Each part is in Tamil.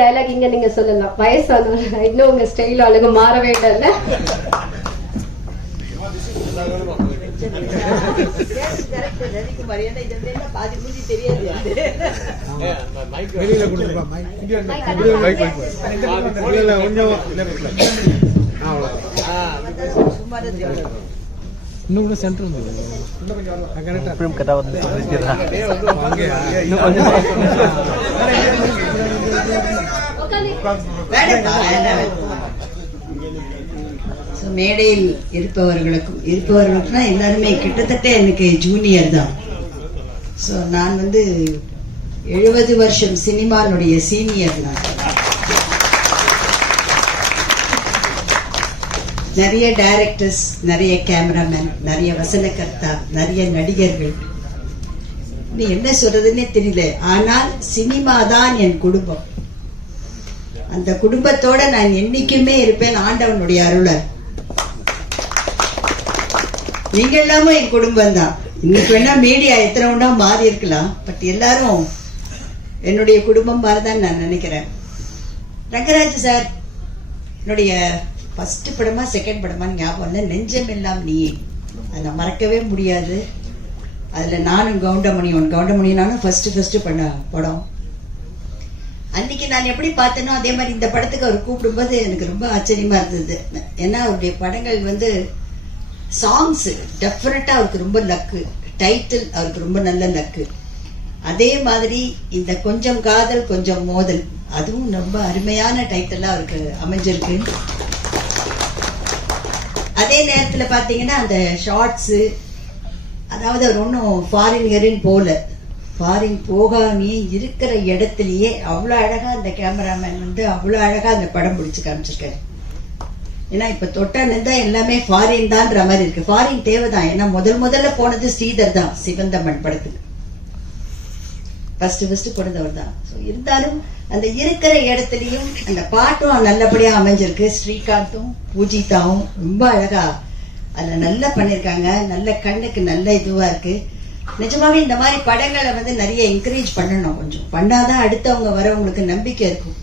டயலாக் இங்க நீங்க சொல்லலாம். வயசானவங்க இன்னும் உங்க ஸ்டைல் அழகு மாறவே இல்லைல்ல. இன்னும் கூட சென்டர் வந்து கதை வந்து மேடையில் இருப்பவர்களுக்குனா எல்லாருமே கிட்டத்தட்ட எனக்கு ஜூனியர் தான். ஸோ நான் வந்து 70 வருஷம் சினிமானுடைய சீனியர். நான் நிறைய டைரக்டர்ஸ், நிறைய கேமராமேன், நிறைய வசனகர்த்தா, நிறைய நடிகர்கள், நீ என்ன சொல்றதுன்னே தெரியல. ஆனால் சினிமா தான் என் குடும்பம். அந்த குடும்பத்தோட நான் என்னைக்குமே இருப்பேன், ஆண்டவனுடைய அருளை. நீங்க எல்லாமும் என் குடும்பம் தான். இன்னைக்கு வேணா மீடியா எத்தனை ஒன்றா மாறி இருக்கலாம், பட் எல்லாரும் என்னுடைய குடும்பம் மாதிரிதான் நான் நினைக்கிறேன். ரங்கராஜ் சார் என்னுடைய ஃபர்ஸ்ட் படமா செகண்ட் படமான்னு ஞாபகம் இல்லை, நெஞ்சம் எல்லாம் நீயே. அதை மறக்கவே முடியாது. அதுல நானும் கவுண்டமணியும் ஃபர்ஸ்ட் பண்ண படம். அன்னைக்கு நான் எப்படி பார்த்தேனோ அதே மாதிரி இந்த படத்துக்கு அவர் கூப்பிடும்போது எனக்கு ரொம்ப ஆச்சரியமா இருந்தது. ஏன்னா அவருடைய படங்கள் வந்து சாங்ஸ் டெஃபினட்டா அவருக்கு ரொம்ப லக்கு, டைட்டில் அவருக்கு ரொம்ப நல்ல லக்கு. அதே மாதிரி இந்த கொஞ்சம் காதல் கொஞ்சம் மோதல், அதுவும் ரொம்ப அருமையான டைட்டிலா அவருக்கு அமைஞ்சிருக்கு. அதே நேரத்துல பாத்தீங்கன்னா அந்த ஷார்ட்ஸ், அதாவது அவர் ஒன்றும் ஃபாரின் ஹெரின் போல, ஃபாரின் போகாமே இருக்கிற இடத்துலயே அவ்வளோ அழகா அந்த கேமராமேன் வந்து அவ்வளோ அழகா அந்த படம் பிடிச்சு காமிச்சிருக்காரு. ஏன்னா இப்ப தொட்டானு எல்லாமே ஃபாரின் தான்ற மாதிரி இருக்கு. ஃபாரின் தேவைதான். ஏன்னா முதல்ல போனது ஸ்ரீதர் தான், சிவந்தம்மன் படத்துக்கு ஃபர்ஸ்ட் போனதவர் தான். இருந்தாலும் அந்த இருக்கிற இடத்துலயும் அந்த பாட்டும் நல்லபடியா அமைஞ்சிருக்கு. ஸ்ரீகாந்தும் பூஜிதாவும் ரொம்ப அழகா அதுல நல்லா பண்ணிருக்காங்க. நல்ல கண்ணுக்கு நல்ல இதுவா இருக்கு. நிஜமாவே இந்த மாதிரி படங்களை வந்து நிறைய என்கரேஜ் பண்ணணும். கொஞ்சம் பண்ணாதான் அடுத்தவங்க வரவங்களுக்கு நம்பிக்கை இருக்கும்.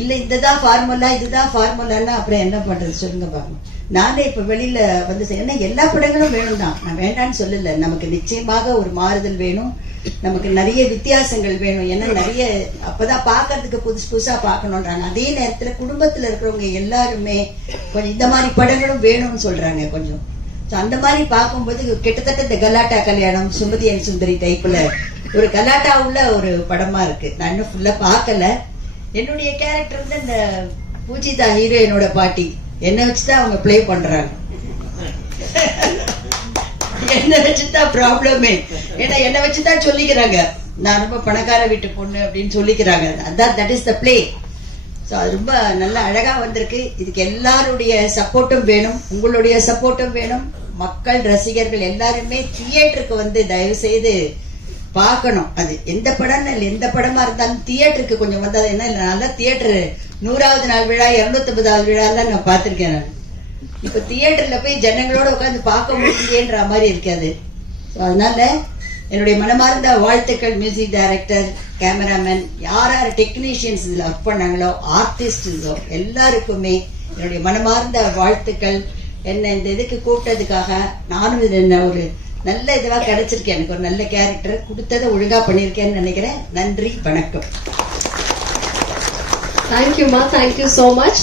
இல்ல இதுதான் ஃபார்முலான்னா அப்புறம் என்ன பண்றது சொல்லுங்க பாருங்க. நானே இப்ப வெளியில வந்து ஏன்னா எல்லா படங்களும் வேணும் தான், நான் வேண்டான்னு சொல்லல. நமக்கு நிச்சயமாக ஒரு மாறுதல் வேணும், நமக்கு நிறைய வித்தியாசங்கள் வேணும். ஏன்னா நிறைய அப்பதான் பாக்குறதுக்கு புதுசா பாக்கணும்ன்றாங்க. அதே நேரத்துல குடும்பத்துல இருக்கிறவங்க எல்லாருமே கொஞ்சம் இந்த மாதிரி படங்களும் வேணும்னு சொல்றாங்க கொஞ்சம். அந்த மாதிரி பார்க்கும்போது கிட்டத்தட்ட இந்த கலாட்டா கல்யாணம், சுமதி அண்ட் சுந்தரி டைப்ல ஒரு கலாட்டா உள்ள ஒரு படமா இருக்கு. நான் இன்னும் ஃபுல்லா பார்க்கல. என்னுடைய கேரக்டர் வந்து இந்த பூஜிதா ஹீரோயினோட பாட்டி, என்ன வச்சுதான் அவங்க பிளே பண்றாங்க. என்ன வச்சுதான் ப்ராப்ளமே. ஏன்னா என்ன வச்சுதான் சொல்லிக்கிறாங்க நான் ரொம்ப பணக்கார வீட்டு பொண்ணு அப்படின்னு சொல்லிக்கிறாங்க. அதான் that is the play. So அது ரொம்ப நல்லா அழகா வந்திருக்கு. இதுக்கு எல்லாருடைய சப்போர்ட்டும் வேணும், உங்களுடைய சப்போர்ட்டும் வேணும். மக்கள் ரசிகர்கள் எல்லாருமே தியேட்டருக்கு வந்து தயவு செய்து பார்க்கணும். அது எந்த படமா இருந்தாலும் தியேட்டருக்கு கொஞ்சம் வந்தது. என்ன இல்லை, நல்லா தியேட்டரு 100வது நாள் விழா 250வது விழாலாம் நான் பார்த்திருக்கேன். நான் இப்ப தியேட்டர்ல போய் ஜனங்களோட உட்காந்து பார்க்க முடியலன்ற மாதிரி இருக்காது. அதனால என்னுடைய மனமார்ந்த வாழ்த்துக்கள் மியூசிக் டைரக்டர், கேமராமேன், யார் டெக்னீஷியன்ஸ் இதுல ஒர்க் பண்ணாங்களோ, ஆர்டிஸ்டோ எல்லாருக்குமே என்னுடைய மனமார்ந்த வாழ்த்துக்கள். என்ன இந்த இதுக்கு கூப்பிட்டதுக்காக நானும் என்ன ஒரு நல்ல இதுவா கிடைச்சிருக்கேன். எனக்கு ஒரு நல்ல கேரக்டர் கொடுத்ததை ஒழுங்கா பண்ணிருக்கேன்னு நினைக்கிறேன். நன்றி, வணக்கம். தேங்க்யூமா, தேங்க்யூ சோ மச்.